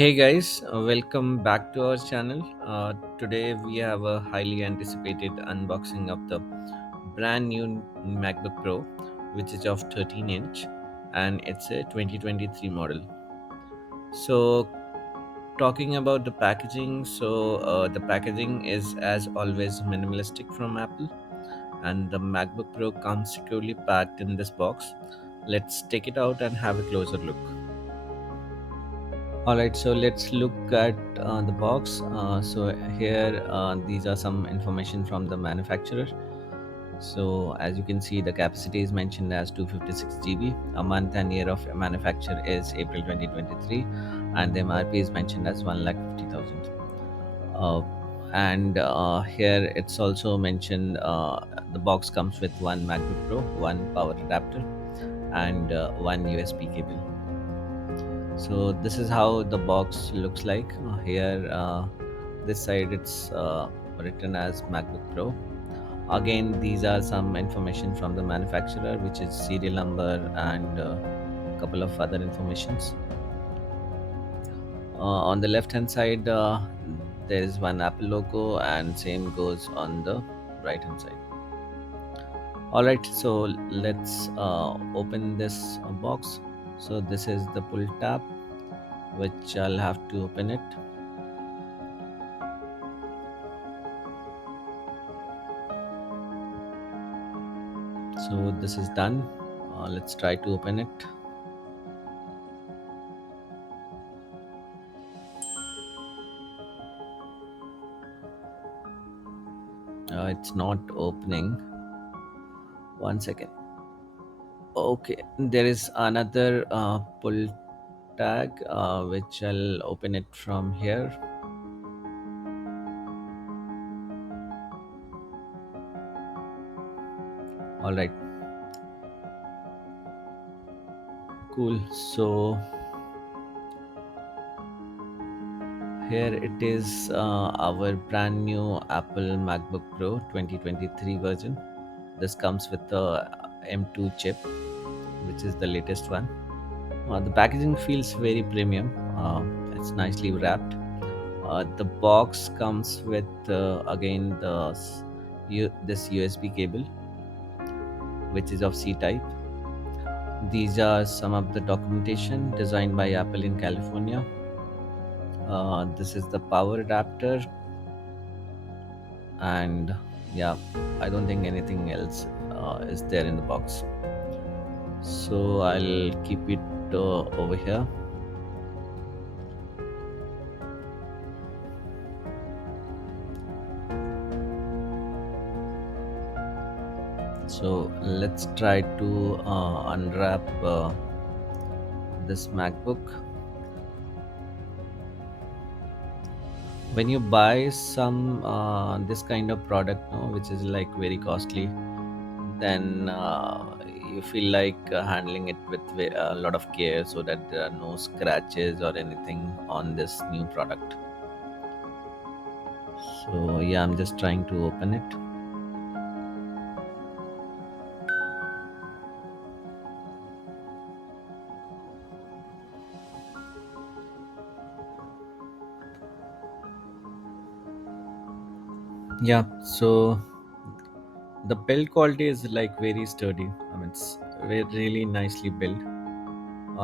Hey guys, welcome back to our channel. Today we have a highly anticipated unboxing of the brand new MacBook Pro, which is of 13 inch and it's a 2023 model. So, talking about the packaging, the packaging is as always minimalistic from Apple, and the MacBook Pro comes securely packed in this box. Let's take it out and have a closer look. All right, so let's look at the box. So here, these are some information from the manufacturer. So as you can see, the capacity is mentioned as 256 GB. A month and year of manufacture is April 2023, and the MRP is mentioned as 1,50,000. Uh, and here it's also mentioned the box comes with one MacBook Pro, one power adapter, and one USB cable. So this is how the box looks like. Here, this side it's written as MacBook Pro. Again, these are some information from the manufacturer, which is serial number and a couple of other informations. On the left hand side, there is one Apple logo, and same goes on the right hand side. All right, so let's open this box. So this is the pull tab, which I'll have to open it. So this is done. Let's try to open it. It's not opening. One second. Okay, there is another pull tag, which I'll open it from here. All right, cool. So here it is, our brand new Apple MacBook Pro 2023 version. This comes with the M2 chip, which is the latest one. The packaging feels very premium. It's nicely wrapped. The box comes with again this USB cable, which is of C type. These are some of the documentation designed by Apple in California. This is the power adapter, and yeah, I don't think anything else is there in the box. So I'll keep it over here. So let's try to unwrap this MacBook. When you buy some this kind of product, no, which is like very costly, then you feel like handling it with a lot of care so that there are no scratches or anything on this new product. So yeah, I'm just trying to open it. Yeah, so the build quality is like very sturdy. I mean, it's really nicely built.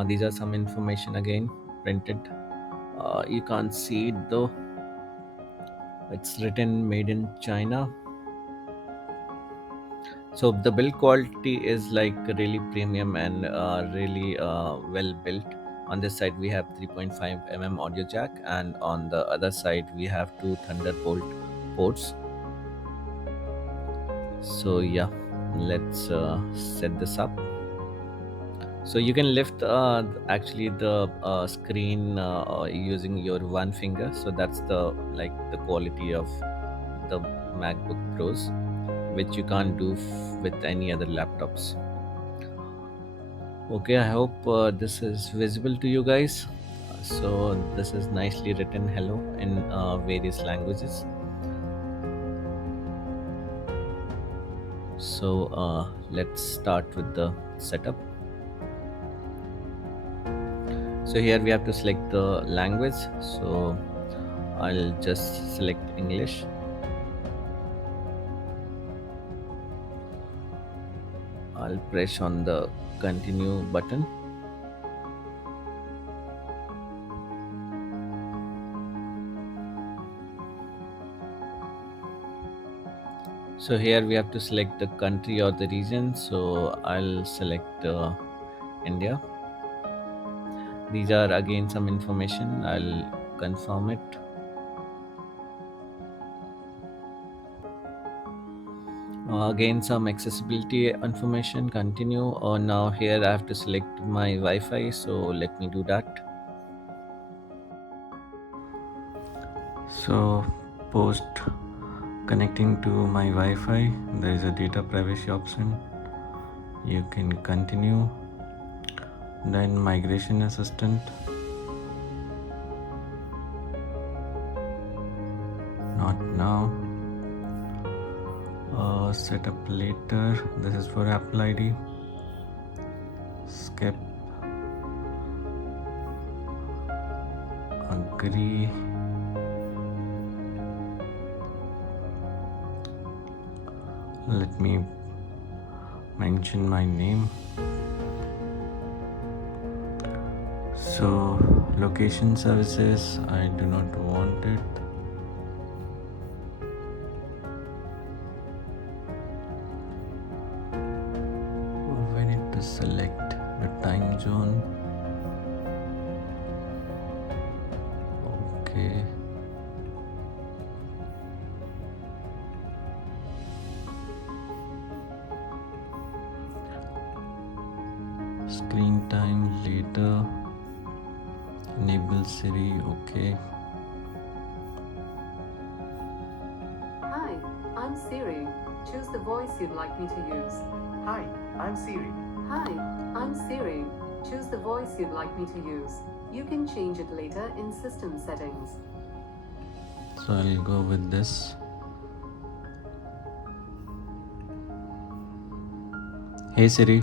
These are some information again printed. You can't see it though. It's written made in China. So the build quality is like really premium and really well built. On this side we have 3.5 audio jack, and on the other side we have two Thunderbolt ports. So yeah, let's set this up. So you can lift actually the screen using your one finger. So that's the like the quality of the MacBook Pros, which you can't do with any other laptops. Okay, I hope this is visible to you guys. So this is nicely written hello in various languages. So let's start with the setup. So So here we have to select the language. So I'll just select English. I'll press on the continue button. So here we have to select the country or the region. So I'll select India. These are again some information. I'll confirm it. Again some accessibility information. Continue. Now here I have to select my Wi-Fi. So let me do that. So post connecting to my Wi-Fi, there is a data privacy option. You can continue. Then migration assistant. Not now. Set up later. This is for Apple ID. Skip. Agree. Let me mention my name. So location services, I do not want it. We need to select the time zone. Okay. Screen time later. Enable Siri. Okay. Hi, I'm Siri. Choose the voice you'd like me to use. Hi, I'm Siri. Hi, I'm Siri. Choose the voice you'd like me to use. You can change it later in system settings. So I'll go with this. Hey Siri.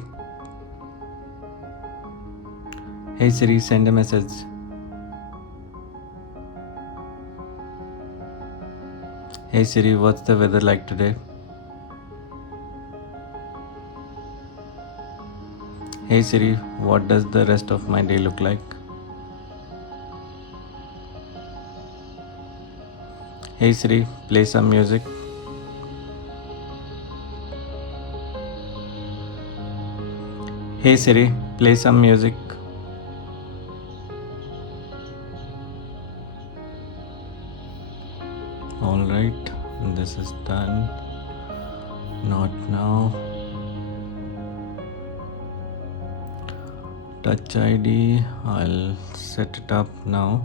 Hey Siri, send a message. Hey Siri, what's the weather like today? Hey Siri, what does the rest of my day look like? Hey Siri, play some music. Hey Siri, play some music. Alright, this is done. Not now. Touch ID, I'll set it up now.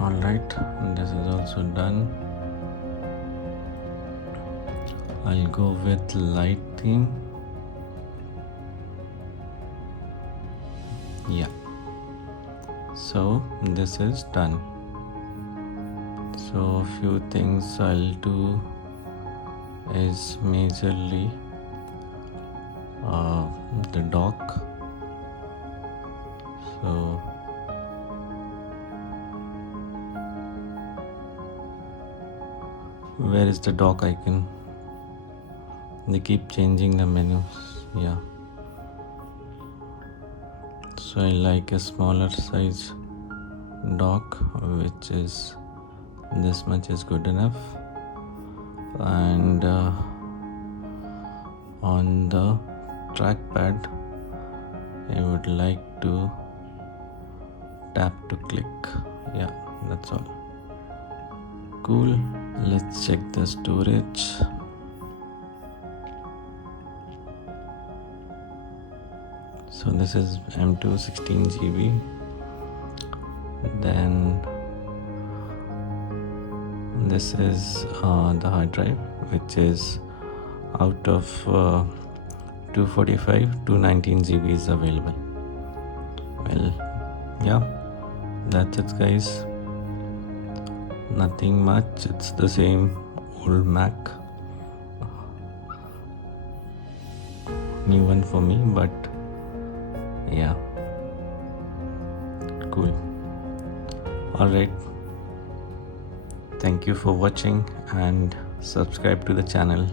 Alright, this is also done. I'll go with light theme. Yeah. So this is done. So few things I'll do is majorly the dock. So where is the dock icon? They keep changing the menus. Yeah. So I like a smaller size dock, which is this much is good enough. And on the trackpad, I would like to tap to click. Yeah, that's all. Cool. Let's check the storage. So this is M2 16 GB. Then this is the hard drive, which is out of 245, 219 GB is available. Well, Yeah, that's it, guys. Nothing much. It's the same old Mac. New one for me, but yeah, cool. Alright, thank you for watching and subscribe to the channel.